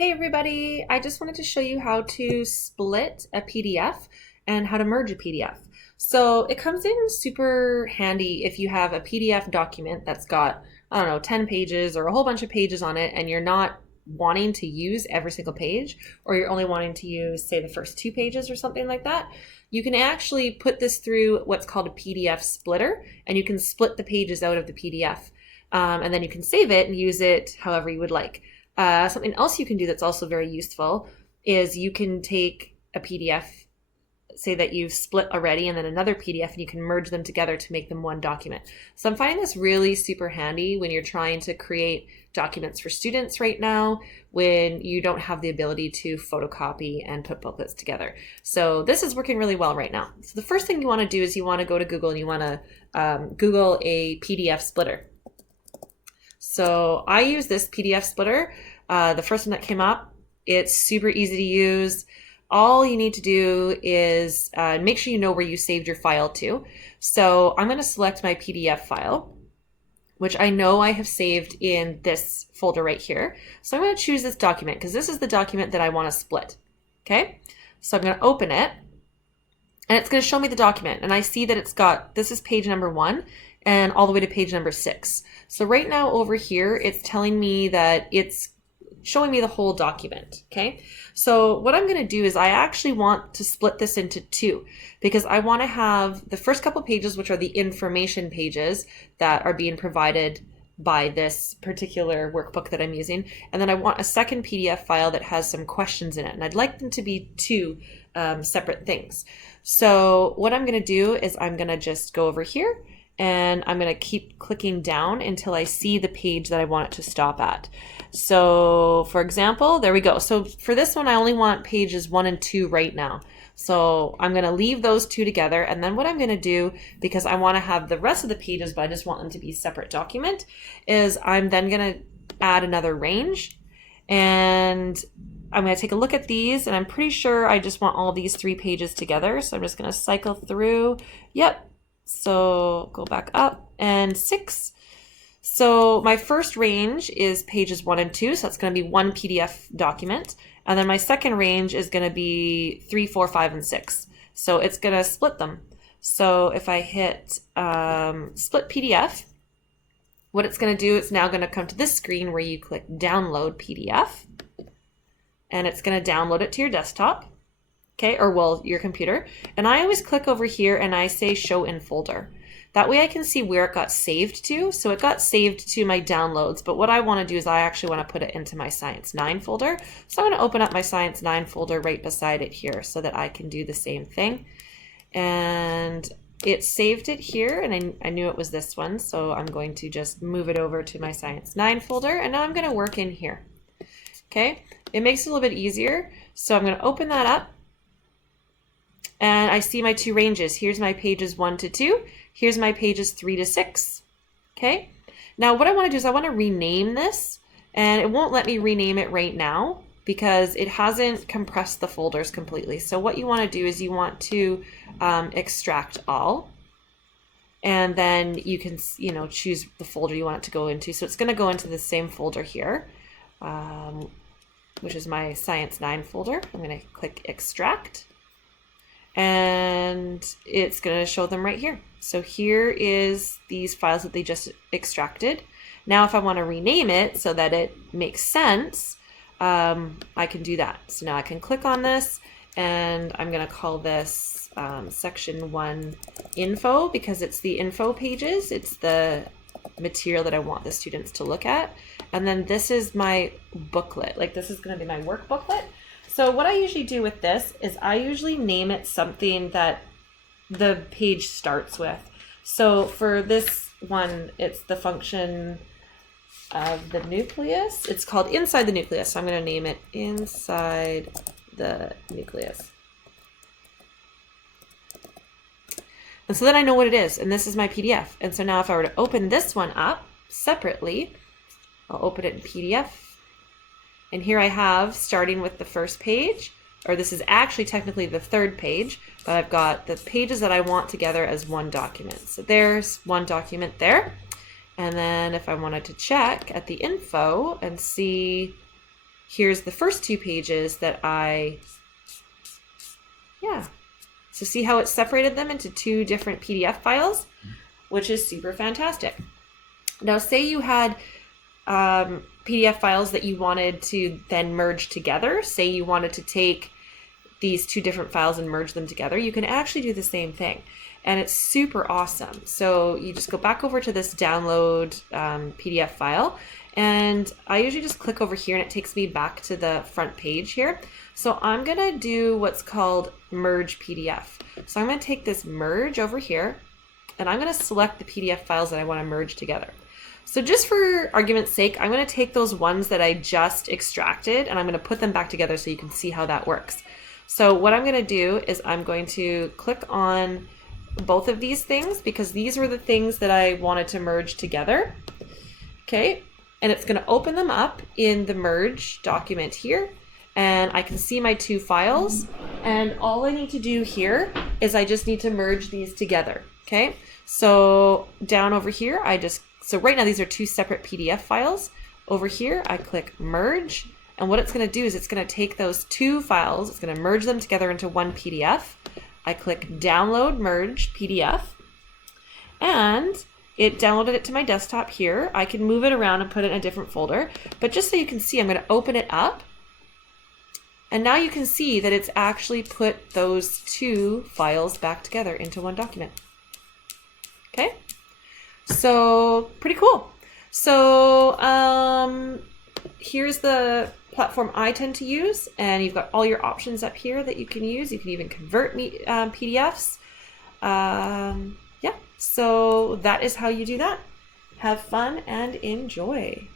Hey everybody, I just wanted to show you how to split a PDF and how to merge a PDF. So it comes in super handy if you have a PDF document that's got, I don't know, 10 pages or a whole bunch of pages on it and you're not wanting to use every single page, or you're only wanting to use, say, the first 2 pages or something like that. You can actually put this through what's called a PDF splitter, and you can split the pages out of the PDF. And then you can save it and use it however you would like. Something else you can do that's also very useful is you can take a PDF, say that you've split already, and then another PDF, and you can merge them together to make them one document. So I'm finding this really super handy when you're trying to create documents for students right now, when you don't have the ability to photocopy and put booklets together. So this is working really well right now. So the first thing you want to do is you want to go to Google and you want to Google a PDF splitter. So I use this PDF splitter. The first one that came up. It's super easy to use. All you need to do is make sure you know where you saved your file to. So I'm going to select my PDF file, which I know I have saved in this folder right here. So I'm going to choose this document because this is the document that I want to split. Okay, so I'm going to open it and it's going to show me the document. And I see that it's got, this is page number 1 and all the way to page number 6. So right now over here, it's telling me that it's showing me the whole document. Okay, so what I'm going to do is I actually want to split this into 2 because I want to have the first couple pages, which are the information pages that are being provided by this particular workbook that I'm using, and then I want a second PDF file that has some questions in it, and I'd like them to be 2 separate things. So what I'm going to do is I'm going to just go over here and I'm going to keep clicking down until I see the page that I want it to stop at. So for example, there we go. So for this one, I only want pages 1 and 2 right now. So I'm going to leave those 2 together. And then what I'm going to do, because I want to have the rest of the pages, but I just want them to be a separate document, is I'm then going to add another range. And I'm going to take a look at these, and I'm pretty sure I just want all these 3 pages together. So I'm just going to cycle through. Yep. So go back up, and 6. So my first range is pages 1 and 2. So that's going to be 1 PDF document. And then my second range is going to be 3, 4, 5, and 6. So it's going to split them. So if I hit split PDF, what it's going to do, it's now going to come to this screen where you click download PDF. And it's going to download it to your desktop. Okay, or well, your computer. And I always click over here and I say show in folder. That way I can see where it got saved to. So it got saved to my downloads, but what I want to do is I actually want to put it into my Science 9 folder. So I'm going to open up my Science 9 folder right beside it here so that I can do the same thing. And it saved it here, and I knew it was this one, so I'm going to just move it over to my Science 9 folder, and now I'm going to work in here. Okay, it makes it a little bit easier. So I'm going to open that up. And I see my 2 ranges. Here's my pages 1 to 2. Here's my pages 3 to 6. Okay. Now what I want to do is I want to rename this, and it won't let me rename it right now because it hasn't compressed the folders completely. So what you want to do is you want to extract all, and then you can, choose the folder you want it to go into. So it's going to go into the same folder here, which is my Science 9 folder. I'm going to click extract. And it's going to show them right here. So here is these files that they just extracted. Now if I want to rename it so that it makes sense, I can do that. So now I can click on this, and I'm going to call this section 1 info, because it's the info pages. It's the material that I want the students to look at. And then this is my booklet. Like, this is going to be my work booklet. So what I usually do with this is I usually name it something that the page starts with. So for this one, it's the function of the nucleus. It's called inside the nucleus. So I'm going to name it inside the nucleus. And so then I know what it is. And this is my PDF. And so now if I were to open this one up separately, I'll open it in PDF. And here I have, starting with the first page, or this is actually technically the 3rd page, but I've got the pages that I want together as one document. So there's one document there. And then if I wanted to check at the info and see here's the first 2 pages that So see how it separated them into 2 different PDF files, which is super fantastic. Now, say you had PDF files that you wanted to then merge together. Say you wanted to take these 2 different files and merge them together. You can actually do the same thing, and it's super awesome. So you just go back over to this download PDF file, and I usually just click over here and it takes me back to the front page here. So I'm gonna do what's called merge PDF. So I'm gonna take this merge over here, and I'm gonna select the PDF files that I wanna merge together. So just for argument's sake, I'm gonna take those ones that I just extracted and I'm gonna put them back together so you can see how that works. So what I'm gonna do is I'm going to click on both of these things because these were the things that I wanted to merge together. Okay, and it's gonna open them up in the merge document here, and I can see my 2 files, and all I need to do here is I just need to merge these together. Okay, so down over here, so right now these are 2 separate PDF files. Over here, I click merge, and what it's gonna do is it's gonna take those 2 files, it's gonna merge them together into one PDF. I click download merge PDF, and it downloaded it to my desktop here. I can move it around and put it in a different folder, but just so you can see, I'm gonna open it up, and now you can see that it's actually put those 2 files back together into one document. Okay, so pretty cool. So here's the platform I tend to use, and you've got all your options up here that you can use. You can even convert PDFs. Yeah, so that is how you do that. Have fun and enjoy.